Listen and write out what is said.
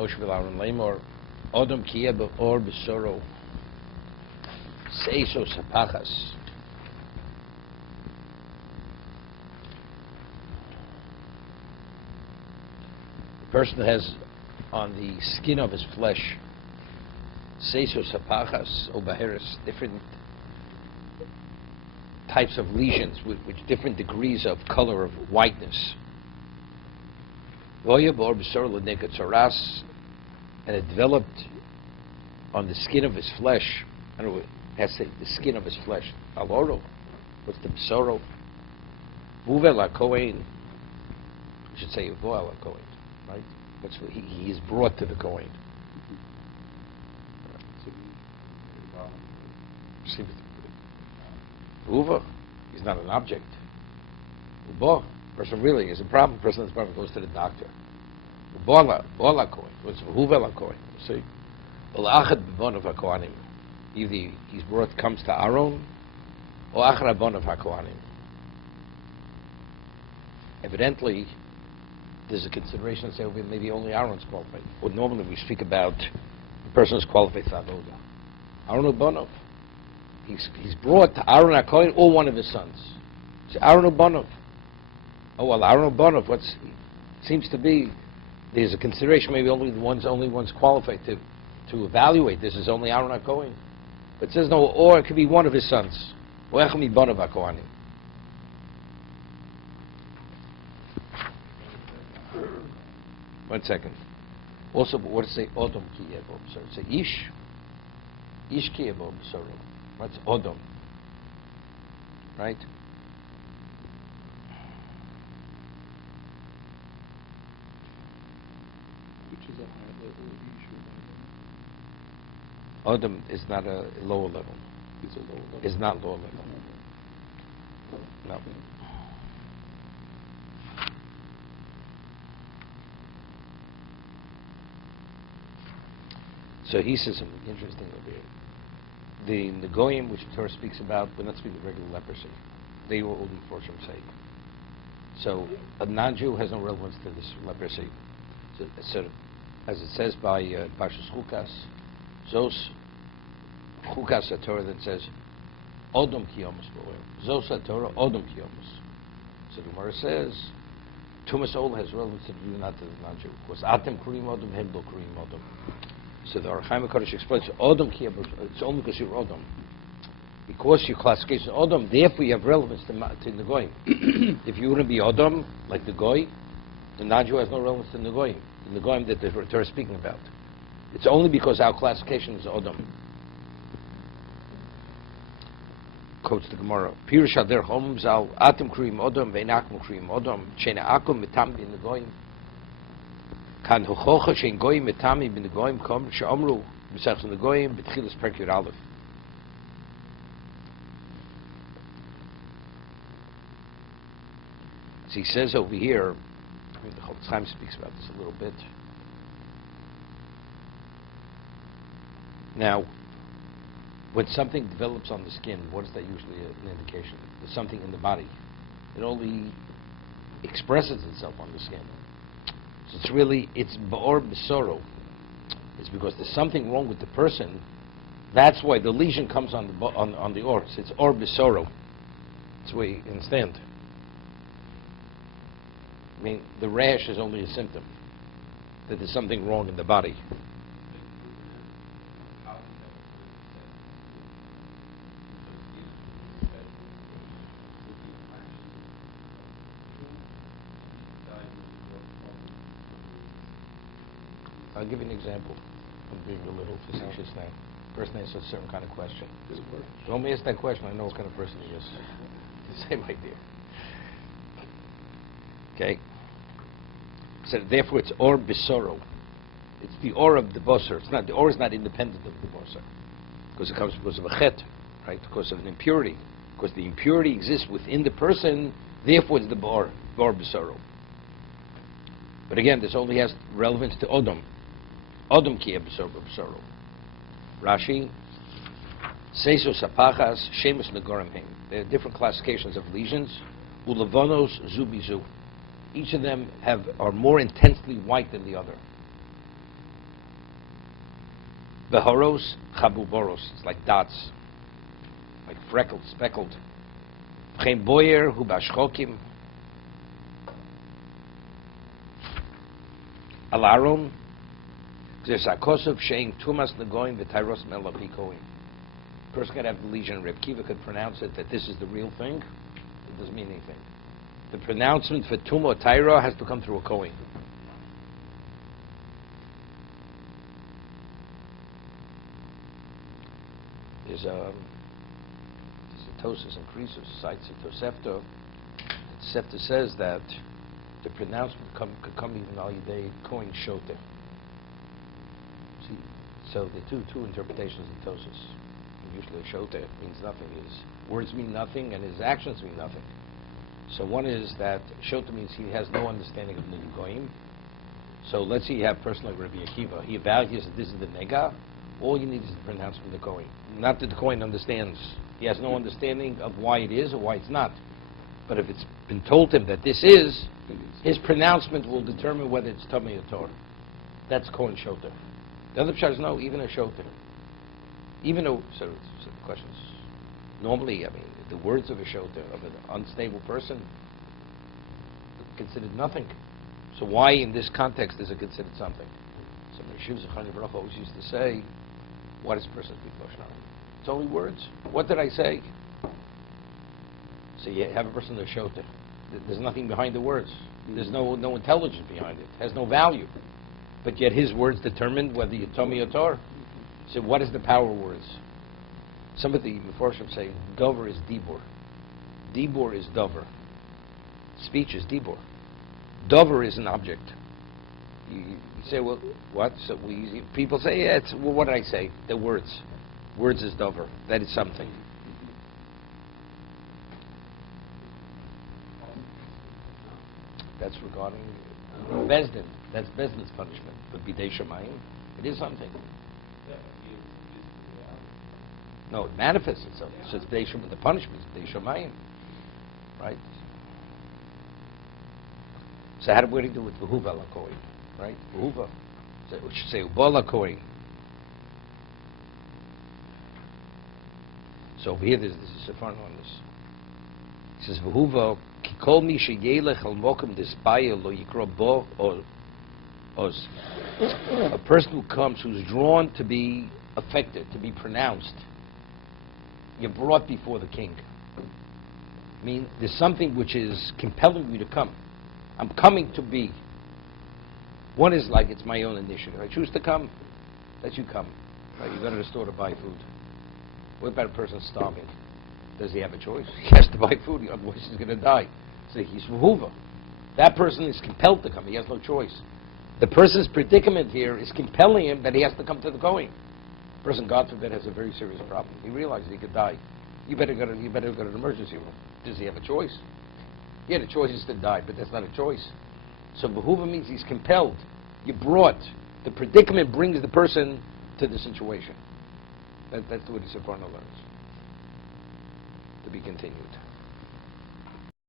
Moshe v'Aaron Lemor, Odom Kieh Be'or B'Soro, Seiso Sapachas. The person has on the skin of his flesh, Seiso Sapachas, Obaheris, different types of lesions with different degrees of color of whiteness. And it developed on the skin of his flesh. I don't know, it has to say the skin of his flesh. Aloro, what's the besoro? Uvel HaKohen, I should say Uvel HaKohen, right? That's what he is brought to the Kohen. Uva, he's not an object. Uba, person really is a problem. Person that's problem goes to the doctor. Bola Kohen. What's Uva Kohen? See? Achad Bon of HaKohanim. Either he's brought comes to Aaron or Achad Bon of HaKohanim. Evidently, there's a consideration to say maybe only Aaron's qualified. Or normally we speak about the person who's qualified for Avoda. Aaron Bonov. He's brought to Aaron HaKohen or one of his sons. It's Aaron Bonov. Oh well, Aaron Bonov. Seems to be there's a consideration maybe only one's qualified to evaluate this is only Aaron HaKohen. But it says no, or it could be one of his sons. Oechmi Bonov HaKohanim. One second. Also, what does it say? Odom Kieh Be'or. It's a Ish Kieh Be'or. What's Odom? Right? Which is a higher level issue. Odom is not a lower level. It's a lower level. It's not lower level. No. So he says something interesting over here. The Goyim, which the Torah speaks about, we're not speaking of regular leprosy. They were only for some sake. So a non-Jew has no relevance to this leprosy. So as it says by parshas Chukas, Zos Chukas Torah that says Odom Kiyomus Bo'er. Zos Torah Odom Kiyomus. So the Gemara says Tumas Ol has relevance to the Jew, not to the non-Jew. Because Atem Kurim Odom, Hem Lo Kurim Odom. So the Archaim HaKadosh explains, Odom Kieh Be'or, it's only because you're Odom. Because your classification is Odom, therefore you have relevance to the Goyim. If you wouldn't be Odom, like the Goy, the non-Jew has no relevance to the Goyim, that the Torah is speaking about. It's only because our classification is Odom. Quotes the Gemara, Pirush Ader Chom Zal, Atem Kurim Odom, Ve'enakum Kurim Odom, Shena Akum Mitam Bin the Goyim. Kan hochocha shein goyim metami bin the goyim kom she'omru b'sechus the goyim b'tchilas perk Yud Aleph. So he says over here, I mean the whole time speaks about this a little bit. Now, when something develops on the skin, what is that usually an indication? There's something in the body. It only expresses itself on the skin. So it's Be'or B'Soro. It's because there's something wrong with the person. That's why the lesion comes on the or. So it's Or B'Soro. That's why you understand. I mean, the rash is only a symptom that there's something wrong in the body. I'll give you an example. I'm being a little facetious now. Person asks a certain kind of question. Don't me ask that question, I know what kind of person he is. The same idea. Okay? So therefore it's Or B'Soro. It's the Or of the Bosser. It's not, the Or is not independent of the Bosser. Because it comes because of a Chet, right? Because of an impurity. Because the impurity exists within the person, therefore it's the Or B'Soro. But again, this only has relevance to Odom. Odom Kieh Be'or. Rashi, Seiso Sapachas, Shemus Negorim Heim. There are different classifications of lesions. Ulavonos Zubizu. Each of them are more intensely white than the other. Behoros chabuboros. It's like dots, like freckled, speckled. V'chein boyer hu bashchokim. Al Aaron. There's a kosov shein tumas negoim v'tayros melapikoim. Person could have the lesion. Reb Kiva could pronounce it that this is the real thing. It doesn't mean anything. The pronouncement for Tumah Taira has to come through a Kohen. There's a Tosis and Krisus cites a Tosefta. Tosefta says that the pronouncement could come even al yidei Kohen Shoter. See, so the two interpretations of Tosis. Usually Shoter means nothing. His words mean nothing and his actions mean nothing. So one is that Shota means he has no understanding of Negu Goyim. So let's say you have a person like Rabbi Akiva. He evaluates that this is the Nega. All you need is the pronouncement of the Goyim. Not that the Goyim understands. He has no understanding of why it is or why it's not. But if it's been told him that this is, his pronouncement will determine whether it's Tomei or Torah. That's Kohen Shota. The other pshat is no, even a Shota. Even though, so the question is, normally, I mean, the words of a shota, of an unstable person, are considered nothing. So why in this context is it considered something? So Meshiv Zechani Baruch always used to say, what is a person speak Lashon Hara? It's only words. What did I say? So you have a person that's shota. There's nothing behind the words. There's no intelligence behind it. It has no value. But yet his words determine whether you're Tomei or Torah. So what is the power of words? Some of the Meforshim say Dover is Dibur. Dibur is Dover. Speech is Dibur. Dover is an object. You say, well, what? So people say, yeah, well, what did I say? The words. Words is Dover. That is something. That's regarding Bezdin. That's Bezdin's punishment. But Bidei Shemayim, it is something. No, it manifests itself. So it's the punishment is Bidei Shemayim. Right? So how do we do with Behuva Lakoi? Right? Behuva. So we should say Uba Lakoi. So over here there's a Sephron on this. It says Behuva Kikol Mi Sheyelech Al Mokum Despaya Lo Yikra Bo Oz. A person who comes, who's drawn to be affected, to be pronounced, you're brought before the king. I mean, there's something which is compelling you to come. I'm coming to be. One is like it's my own initiative. I choose to come, let you come. Right? You go to the store to buy food. What about a person starving? Does he have a choice? He has to buy food, otherwise he's going to die. So he's Yehuva. That person is compelled to come. He has no choice. The person's predicament here is compelling him that he has to come to the Kohen. The person, God forbid, has a very serious problem. He realizes he could die. You better go to the emergency room. Does he have a choice? Yeah, the choice is to die, but that's not a choice. So Behuva means he's compelled. You're brought. The predicament brings the person to the situation. That's what the Sephron learns. To be continued.